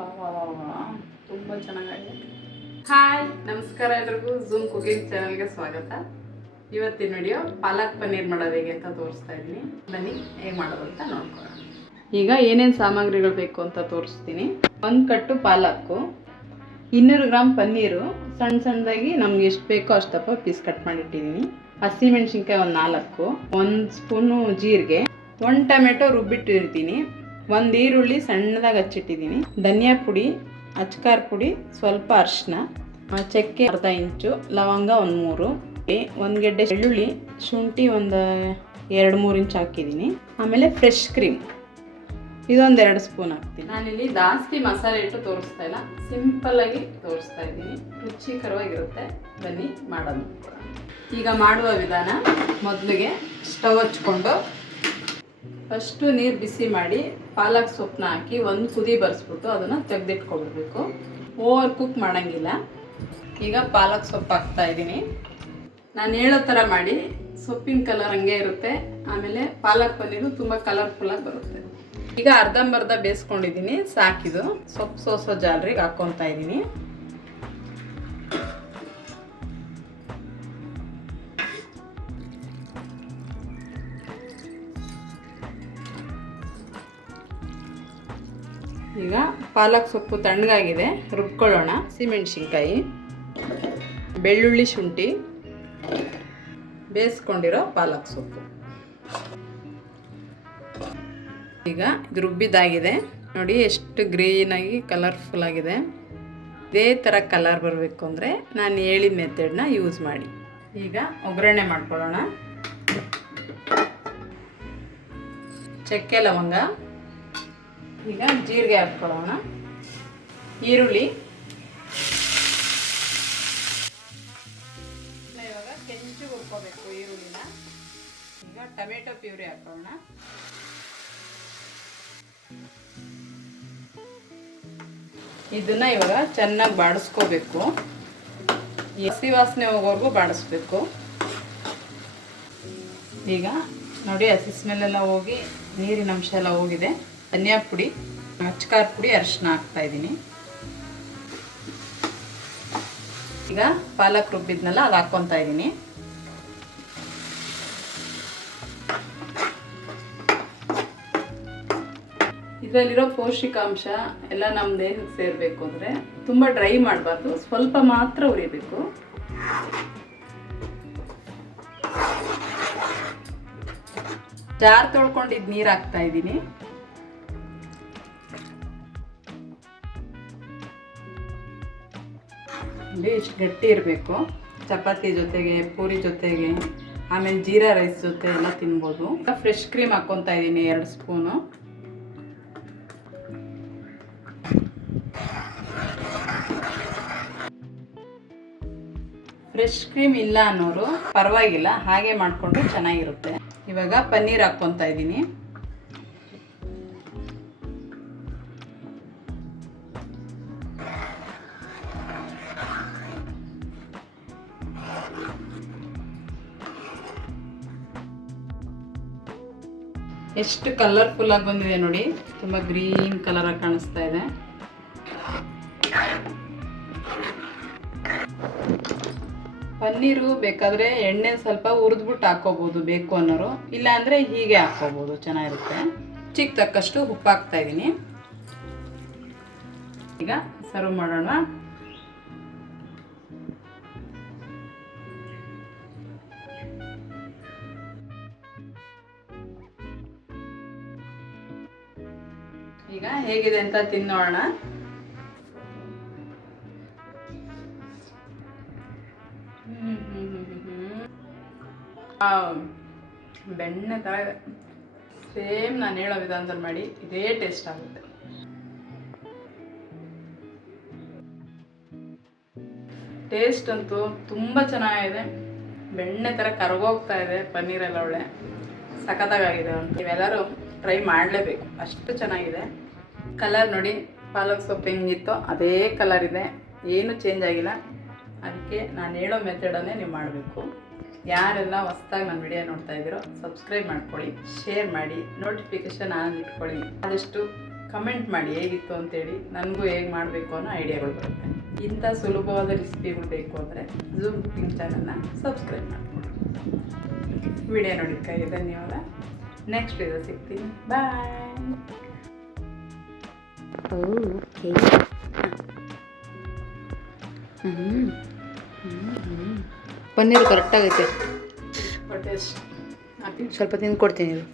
ತುಂಬ ಚೆನ್ನಾಗಿದೆ. ಹಾಯ್, ನಮಸ್ಕಾರ ಎಲ್ರಿಗೂ. ಝೂಮ್ ಕುಕಿಂಗ್ ಚಾನಲ್ಗೆ ಸ್ವಾಗತ. ಇವತ್ತಿನ ವಿಡಿಯೋ ಪಾಲಕ್ ಪನ್ನೀರ್ ಮಾಡೋದು ಹೇಗೆ ಅಂತ ತೋರಿಸ್ತಾ ಇದ್ದೀನಿ. ಬನ್ನಿ ಹೇಗೆ ಮಾಡೋದು ಅಂತ ನೋಡ್ಕೊಳ್ಳೋಣ. ಈಗ ಏನೇನು ಸಾಮಗ್ರಿಗಳು ಬೇಕು ಅಂತ ತೋರಿಸ್ತೀನಿ. 1 ಕಟ್ಟು ಪಾಲಕ್ಕು, 200 ಗ್ರಾಮ್ ಪನ್ನೀರು ಸಣ್ಣ ಸಣ್ಣದಾಗಿ ನಮ್ಗೆ ಎಷ್ಟು ಬೇಕೋ ಅಷ್ಟಪ್ಪ ಪೀಸ್ ಕಟ್ ಮಾಡಿಟ್ಟಿದ್ದೀನಿ. ಹಸಿಮೆಣ್ಸಿನ್ಕಾಯಿ 4, 1 ಸ್ಪೂನು ಜೀರಿಗೆ, 1 ಟೊಮೆಟೊ ರುಬ್ಬಿಟ್ಟಿರ್ತೀನಿ, 1 ಈರುಳ್ಳಿ ಸಣ್ಣದಾಗಿ ಹಚ್ಚಿಟ್ಟಿದ್ದೀನಿ, ಧನಿಯಾ ಪುಡಿ, ಅಚ್ಕಾರ ಪುಡಿ, ಸ್ವಲ್ಪ ಅರಿಶಿನ, ಚಕ್ಕೆ ಅರ್ಧ ಇಂಚು, ಲವಂಗ 1 3, 1 ಗೆಡ್ಡೆ ಬೆಳ್ಳುಳ್ಳಿ, ಶುಂಠಿ 2-3 ಇಂಚ್ ಹಾಕಿದ್ದೀನಿ. ಆಮೇಲೆ ಫ್ರೆಶ್ ಕ್ರೀಮ್ ಇದೊಂದು 2 ಸ್ಪೂನ್ ಹಾಕ್ತೀನಿ. ನಾನಿಲ್ಲಿ ಜಾಸ್ತಿ ಮಸಾಲೆ ಇಟ್ಟು ತೋರಿಸ್ತಾ ಇಲ್ಲ, ಸಿಂಪಲ್ಲಾಗಿ ತೋರಿಸ್ತಾ ಇದ್ದೀನಿ. ರುಚಿಕರವಾಗಿರುತ್ತೆ. ಬನ್ನಿ ಮಾಡೋದು. ಈಗ ಮಾಡುವ ವಿಧಾನ, ಮೊದಲಿಗೆ ಸ್ಟವ್ ಹಚ್ಕೊಂಡು ಫಸ್ಟು ನೀರು ಬಿಸಿ ಮಾಡಿ ಪಾಲಕ್ ಸೊಪ್ಪನ್ನ ಹಾಕಿ 1 ಕುದಿ ಬರೆಸ್ಬಿಟ್ಟು ಅದನ್ನು ತೆಗೆದಿಟ್ಕೊಬಿಡ್ಬೇಕು. ಓವರ್ ಕುಕ್ ಮಾಡೋಂಗಿಲ್ಲ. ಈಗ ಪಾಲಕ್ ಸೊಪ್ಪು ಹಾಕ್ತಾ ಇದ್ದೀನಿ. ನಾನು ಹೇಳೋ ಥರ ಮಾಡಿ, ಸೊಪ್ಪಿನ ಕಲರ್ ಹಂಗೆ ಇರುತ್ತೆ. ಆಮೇಲೆ ಪಾಲಕ್ ಪನ್ನೀರು ತುಂಬ ಕಲರ್ಫುಲ್ಲಾಗಿ ಬರುತ್ತೆ. ಈಗ ಅರ್ಧಂಬರ್ಧ ಬೇಯಿಸ್ಕೊಂಡಿದ್ದೀನಿ, ಸಾಕಿದು. ಸೊಪ್ಪು ಸೋಸೋ ಜಾಲರಿಗೆ ಹಾಕ್ಕೊತಾ ಇದ್ದೀನಿ. ಈಗ ಪಾಲಕ್ ಸೊಪ್ಪು ತಣ್ಣಗಾಗಿದೆ, ರುಬ್ಕೊಳ್ಳೋಣ. ಹಸಿಮೆಣ್ಸಿನ್ಕಾಯಿ, ಬೆಳ್ಳುಳ್ಳಿ, ಶುಂಠಿ, ಬೇಯಿಸ್ಕೊಂಡಿರೋ ಪಾಲಕ್ ಸೊಪ್ಪು. ಈಗ ಇದು ರುಬ್ಬಿದ್ದಾಗಿದೆ ನೋಡಿ, ಎಷ್ಟು ಗ್ರೀನಾಗಿ ಕಲರ್ಫುಲ್ ಆಗಿದೆ. ಇದೇ ಥರ ಕಲರ್ ಬರಬೇಕು ಅಂದರೆ ನಾನು ಹೇಳಿದ ಮೆಥಡ್ನ ಯೂಸ್ ಮಾಡಿ. ಈಗ ಒಗ್ಗರಣೆ ಮಾಡ್ಕೊಳ್ಳೋಣ. ಚಕ್ಕೆ ಲವಂಗ, ಈಗ ಜೀರಿಗೆ ಹಾಕ್ಕೊಳ್ಳೋಣ, ಈರುಳ್ಳಿ, ಇವಾಗ ಕೆಂಚು ಹುರ್ಕೋಬೇಕು ಈರುಳ್ಳಿನ. ಈಗ ಟೊಮೆಟೊ ಪ್ಯೂರಿ ಹಾಕೋಣ. ಇದನ್ನ ಇವಾಗ ಚೆನ್ನಾಗಿ ಬಾಡಿಸ್ಕೋಬೇಕು. ಹಸಿ ವಾಸನೆ ಹೋಗೋವರೆಗೂ ಬಾಡಿಸ್ಬೇಕು. ಈಗ ನೋಡಿ, ಹಸಿ ಸ್ಮೆಲ್ಲೆಲ್ಲ ಹೋಗಿ ನೀರಿನ ಅಂಶ ಎಲ್ಲ ಹೋಗಿದೆ. ಧನಿಯಾ ಪುಡಿ, ಅಚ್ಕಾರ ಪುಡಿ, ಅರಿಶಿನ ಹಾಕ್ತಾ ಇದ್ದೀನಿ. ಈಗ ಪಾಲಕ್ ರುಬ್ಬಿದ್ನೆಲ್ಲ ಅದು ಹಾಕ್ಕೊತಾ ಇದ್ದೀನಿ. ಇದರಲ್ಲಿರೋ ಪೌಷ್ಟಿಕಾಂಶ ಎಲ್ಲ ನಮ್ಮ ದೇಹಕ್ಕೆ ಸೇರಬೇಕು ಅಂದರೆ ತುಂಬ ಡ್ರೈ ಮಾಡಬಾರ್ದು, ಸ್ವಲ್ಪ ಮಾತ್ರ ಉರಿಬೇಕು. ಜಾರ್ ತೊಳ್ಕೊಂಡಿದ್ದು ನೀರು ಹಾಕ್ತಾ ಇದ್ದೀನಿ. ಇಷ್ಟು ಗಟ್ಟಿ ಇರಬೇಕು. ಚಪಾತಿ ಜೊತೆಗೆ, ಪೂರಿ ಜೊತೆಗೆ, ಆಮೇಲೆ ಜೀರಾ ರೈಸ್ ಜೊತೆ ಎಲ್ಲ ತಿನ್ಬೋದು. ಫ್ರೆಶ್ ಕ್ರೀಮ್ ಹಾಕ್ಕೊತಾ ಇದ್ದೀನಿ 2 ಸ್ಪೂನು. ಫ್ರೆಶ್ ಕ್ರೀಮ್ ಇಲ್ಲ ಅನ್ನೋರು ಪರವಾಗಿಲ್ಲ, ಹಾಗೆ ಮಾಡಿಕೊಂಡ್ರೆ ಚೆನ್ನಾಗಿರುತ್ತೆ. ಇವಾಗ ಪನ್ನೀರ್ ಹಾಕ್ಕೊತಾ ಇದ್ದೀನಿ. ಎಷ್ಟು ಕಲರ್ಫುಲ್ ಆಗಿ ಬಂದಿದೆ ನೋಡಿ, ತುಂಬ ಗ್ರೀನ್ ಕಲರ್ ಆಗಿ ಕಾಣಿಸ್ತಾ ಇದೆ. ಪನ್ನೀರು ಬೇಕಾದರೆ ಎಣ್ಣೆ ಸ್ವಲ್ಪ ಹುರಿದ್ಬಿಟ್ಟು ಹಾಕೋಬೋದು ಬೇಕು ಅನ್ನೋರು, ಇಲ್ಲ ಅಂದರೆ ಹೀಗೆ ಹಾಕೋಬೋದು, ಚೆನ್ನಾಗಿರುತ್ತೆ. ಚಿಕ್ಕ ತಕ್ಕಷ್ಟು ಉಪ್ಪು ಹಾಕ್ತಾ ಇದ್ದೀನಿ. ಈಗ ಸರ್ವ್ ಮಾಡೋಣ. ಈಗ ಹೇಗಿದೆ ಅಂತ ತಿನ್ನೋಣ. ಬೆಣ್ಣೆ ಥರ ಸೇಮ್ ನಾನು ಹೇಳೋ ವಿಧಾನದಲ್ಲಿ ಮಾಡಿ, ಇದೇ ಟೇಸ್ಟ್ ಆಗುತ್ತೆ. ಟೇಸ್ಟ್ ಅಂತೂ ತುಂಬ ಚೆನ್ನಾಗಿದೆ. ಬೆಣ್ಣೆ ಥರ ಕರಗೋಗ್ತಾ ಇದೆ. ಪನ್ನೀರೆಲ್ಲ ಒಳ್ಳೆ ಸಖತ್ತಾಗಿದೆ ಅಂತ ನೀವೆಲ್ಲರೂ ಟ್ರೈ ಮಾಡಲೇಬೇಕು, ಅಷ್ಟು ಚೆನ್ನಾಗಿದೆ. ಕಲರ್ ನೋಡಿ, ಪಾಲಕ್ ಸೊಪ್ಪು ಹೆಂಗಿತ್ತೋ ಅದೇ ಕಲರ್ ಇದೆ, ಏನೂ ಚೇಂಜ್ ಆಗಿಲ್ಲ. ಅದಕ್ಕೆ ನಾನು ಹೇಳೋ ಮೆಥಡನ್ನೇ ನೀವು ಮಾಡಬೇಕು. ಯಾರೆಲ್ಲ ಹೊಸದಾಗಿ ನನ್ನ ವಿಡಿಯೋ ನೋಡ್ತಾ ಇದ್ದೀರೋ ಸಬ್ಸ್ಕ್ರೈಬ್ ಮಾಡ್ಕೊಳ್ಳಿ, ಶೇರ್ ಮಾಡಿ, ನೋಟಿಫಿಕೇಷನ್ ಆನ್ ಇಟ್ಕೊಳ್ಳಿ. ಆದಷ್ಟು ಕಮೆಂಟ್ ಮಾಡಿ ಹೇಗಿತ್ತು ಅಂತೇಳಿ, ನನಗೂ ಹೇಗೆ ಮಾಡಬೇಕು ಅನ್ನೋ ಐಡಿಯಾಗಳು ಬರುತ್ತೆ. ಇಂಥ ಸುಲಭವಾದ ರೆಸಿಪಿಗಳು ಬೇಕು ಅಂದರೆ ಝೂಮ್ ಕುಕಿಂಗ್ ಚಾನಲ್ನ ಸಬ್ಸ್ಕ್ರೈಬ್ ಮಾಡಿಕೊಡಿ. ವಿಡಿಯೋ ನೋಡಿದ್ದಕ್ಕಾಗಿ ಧನ್ಯವಾದ. ನೆಕ್ಸ್ಟ್ ವಿಡಿಯೋ ಸಿಗ್ತೀನಿ. ಬಾಯ್. ಓಕೆ. ಪನ್ನೀರು ಕರೆಕ್ಟಾಗೈತೆ. ಟೇಸ್ಟ್ ಸ್ವಲ್ಪ ತಿಂದು ಕೊಡ್ತೀನಿ ಇದು.